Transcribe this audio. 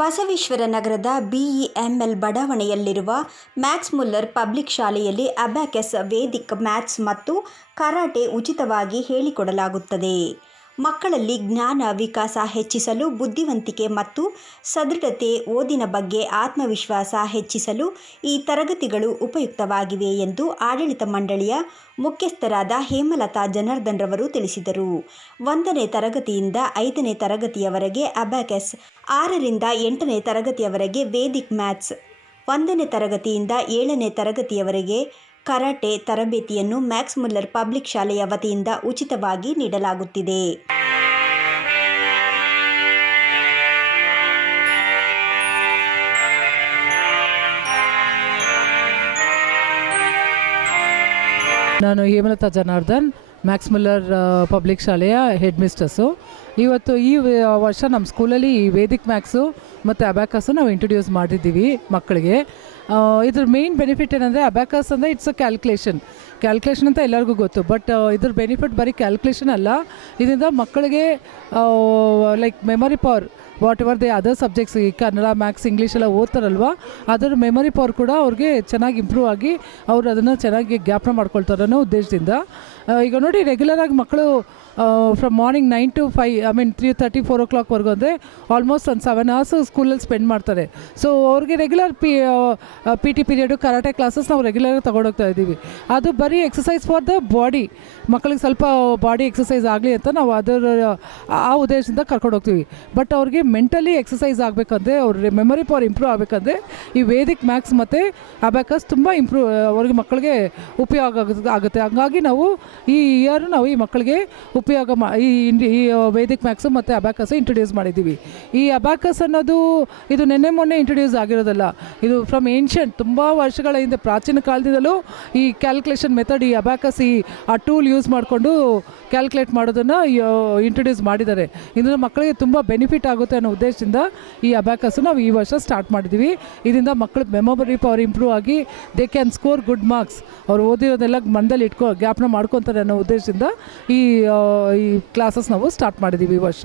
ಬಸವೇಶ್ವರ ನಗರದ ಬಿಇಎಂಎಲ್ ಬಡಾವಣೆಯಲ್ಲಿರುವ Max Muller public ಶಾಲೆಯಲ್ಲಿ ಅಬ್ಯಾಕಸ್ ವೇದಿಕ್ ಮ್ಯಾಥ್ಸ್ ಮತ್ತು ಕರಾಟೆ ಉಚಿತವಾಗಿ ಹೇಳಿಕೊಡಲಾಗುತ್ತದೆ. ಮಕ್ಕಳಲ್ಲಿ ಜ್ಞಾನ ವಿಕಾಸ ಹೆಚ್ಚಿಸಲು ಬುದ್ಧಿವಂತಿಕೆ ಮತ್ತು ಸದೃಢತೆ ಓದಿನ ಬಗ್ಗೆ ಆತ್ಮವಿಶ್ವಾಸ ಹೆಚ್ಚಿಸಲು ಈ ತರಗತಿಗಳು ಉಪಯುಕ್ತವಾಗಿವೆ ಎಂದು ಆಡಳಿತ ಮಂಡಳಿಯ ಮುಖ್ಯಸ್ಥರಾದ ಹೇಮಲತಾ ಜನಾರ್ದನ್ ರವರು ತಿಳಿಸಿದರು. ಒಂದನೇ ತರಗತಿಯಿಂದ ಐದನೇ ತರಗತಿಯವರೆಗೆ ಅಬ್ಯಾಕಸ್, ಆರರಿಂದ ಎಂಟನೇ ತರಗತಿಯವರೆಗೆ ವೇದಿಕ್ ಮ್ಯಾಥ್ಸ್, ಒಂದನೇ ತರಗತಿಯಿಂದ ಏಳನೇ ತರಗತಿಯವರೆಗೆ ಕರಾಟೆ ತರಬೇತಿಯನ್ನು ಮ್ಯಾಕ್ಸ್ ಮುಲ್ಲರ್ ಪಬ್ಲಿಕ್ ಶಾಲೆಯ ವತಿಯಿಂದ ಉಚಿತವಾಗಿ ನೀಡಲಾಗುತ್ತಿದೆ. ನಾನು Hemalatha Janardhan, Max Muller public ಶಾಲೆಯ ಹೆಡ್ ಮಿಸ್ಟರ್ಸು ಇವತ್ತು ಈ ವರ್ಷ ನಮ್ಮ ಸ್ಕೂಲಲ್ಲಿ ಈ ವೇದಿಕ್ ಮ್ಯಾಕ್ಸು ಮತ್ತು ಅಬ್ಯಾಕಸ್ಸು ನಾವು ಇಂಟ್ರೊಡ್ಯೂಸ್ ಮಾಡಿದ್ದೀವಿ ಮಕ್ಕಳಿಗೆ. ಇದ್ರ ಮೇನ್ ಬೆನಿಫಿಟ್ ಏನಂದರೆ ಅಬ್ಯಾಕಸ್ ಅಂದರೆ ಇಟ್ಸ್ ಅ ಕ್ಯಾಲ್ಕುಲೇಷನ್ ಕ್ಯಾಲ್ಕುಲೇಷನ್ ಅಂತ ಎಲ್ಲರಿಗೂ ಗೊತ್ತು ಬಟ್ ಇದ್ರ ಬೆನಿಫಿಟ್ ಬರೀ ಕ್ಯಾಲ್ಕುಲೇಷನ್ ಅಲ್ಲ. ಇದರಿಂದ ಮಕ್ಕಳಿಗೆ like memory power whatever they other subjects ಈ ಕನ್ನಡ ಮ್ಯಾಥ್ಸ್ ಇಂಗ್ಲೀಷ್ ಎಲ್ಲ ಓದ್ತಾರಲ್ವ, ಅದರ ಮೆಮೊರಿ ಪವರ್ ಕೂಡ ಅವ್ರಿಗೆ ಚೆನ್ನಾಗಿ ಇಂಪ್ರೂವ್ ಆಗಿ ಅವರು ಅದನ್ನು ಚೆನ್ನಾಗಿ ಜ್ಞಾಪನ ಮಾಡ್ಕೊಳ್ತಾರೆ ಅನ್ನೋ ಉದ್ದೇಶದಿಂದ. ಈಗ ನೋಡಿ ರೆಗ್ಯುಲರಾಗಿ ಮಕ್ಕಳು from morning nine to five I mean three thirty four o ಕ್ಲಾಕ್ವರೆಗೂ ಅಂದರೆ ಆಲ್ಮೋಸ್ಟ್ ಒಂದು ಸೆವೆನ್ ಅವರ್ಸ್ ಸ್ಕೂಲಲ್ಲಿ ಸ್ಪೆಂಡ್ ಮಾಡ್ತಾರೆ. ಸೊ ಅವ್ರಿಗೆ regular P P T period karate classes ನಾವು ರೆಗ್ಯುಲರ್ ತೊಗೊಂಡೋಗ್ತಾ ಇದ್ದೀವಿ. ಅದು ಬರೀ ಎಕ್ಸಸೈಸ್ ಫಾರ್ ದ ಬಾಡಿ ಮಕ್ಕಳಿಗೆ ಸ್ವಲ್ಪ ಬಾಡಿ ಎಕ್ಸಸೈಸ್ ಆಗಲಿ ಅಂತ ನಾವು ಅದರ, ಆ ಉದ್ದೇಶದಿಂದ ಕರ್ಕೊಂಡು ಹೋಗ್ತೀವಿ. ಬಟ್ ಅವ್ರಿಗೆ ಮೆಂಟಲಿ ಎಕ್ಸಸೈಸ್ ಆಗಬೇಕಂದ್ರೆ, ಅವ್ರ ಮೆಮೊರಿ ಪವರ್ ಇಂಪ್ರೂವ್ ಆಗಬೇಕಂದ್ರೆ, ಈ ವೇದಿಕ್ ಮ್ಯಾಕ್ಸ್ ಮತ್ತು ಅಬ್ಯಾಕಸ್ ತುಂಬ ಇಂಪ್ರೂವ್ ಅವ್ರಿಗೆ ಮಕ್ಕಳಿಗೆ ಉಪಯೋಗ ಆಗುತ್ತೆ- ಹಂಗಾಗಿ ನಾವು ಈ ಇಯರ್ ನಾವು ಈ ಮಕ್ಕಳಿಗೆ ಉಪಯೋಗ ಮಾ, ಈ ಈ ವೇದಿಕ್ ಮ್ಯಾಕ್ಸು ಮತ್ತು ಅಬ್ಯಾಕಸ್ ಇಂಟ್ರೊಡ್ಯೂಸ್ ಮಾಡಿದ್ದೀವಿ. ಈ ಅಬ್ಯಾಕಸ್ ಅನ್ನೋದು, ಇದು ನಿನ್ನೆ ಮೊನ್ನೆ ಇಂಟ್ರೊಡ್ಯೂಸ್ ಆಗಿರೋದಲ್ಲ. ಇದು ಫ್ರಮ್ ಏನ್ಷಿಯಂಟ್ ತುಂಬ ವರ್ಷಗಳ ಹಿಂದೆ ಪ್ರಾಚೀನ ಕಾಲದಿಂದಲೂ ಈ ಕ್ಯಾಲ್ಕುಲೇಷನ್ ಮೆಥಡ್ ಈ ಅಬ್ಯಾಕಸ್ ಈ, ಆ ಟೂಲ್ ಯೂಸ್ ಮಾಡಿಕೊಂಡು ಕ್ಯಾಲ್ಕುಲೇಟ್ ಮಾಡೋದನ್ನು ಇಂಟ್ರೊಡ್ಯೂಸ್ ಮಾಡಿದ್ದಾರೆ. ಇದರಿಂದ ಮಕ್ಕಳಿಗೆ ತುಂಬ ಬೆನಿಫಿಟ್ ಆಗುತ್ತೆ ಅನ್ನೋ ಉದ್ದೇಶದಿಂದ ಈ ಅಬ್ಯಾಕಸ್ ನಾವು ಈ ವರ್ಷ ಸ್ಟಾರ್ಟ್ ಮಾಡಿದ್ವಿ ಇದರಿಂದ ಮಕ್ಕಳ ಮೆಮೊರಿ ಪವರ್ ಇಂಪ್ರೂವ್ ಆಗಿ they can score good marks ಅವ್ರು ಓದಿರೋದೆಲ್ಲ ಮನದಲ್ಲಿ ಇಟ್ಕೊ ಜ್ಞಾಪನ ಮಾಡ್ಕೊತಾರೆ ಅನ್ನೋ ಉದ್ದೇಶದಿಂದ ಈ ಈ ಕ್ಲಾಸಸ್ ನಾವು ಸ್ಟಾರ್ಟ್ ಮಾಡಿದ್ದೀವಿ ಈ ವರ್ಷ.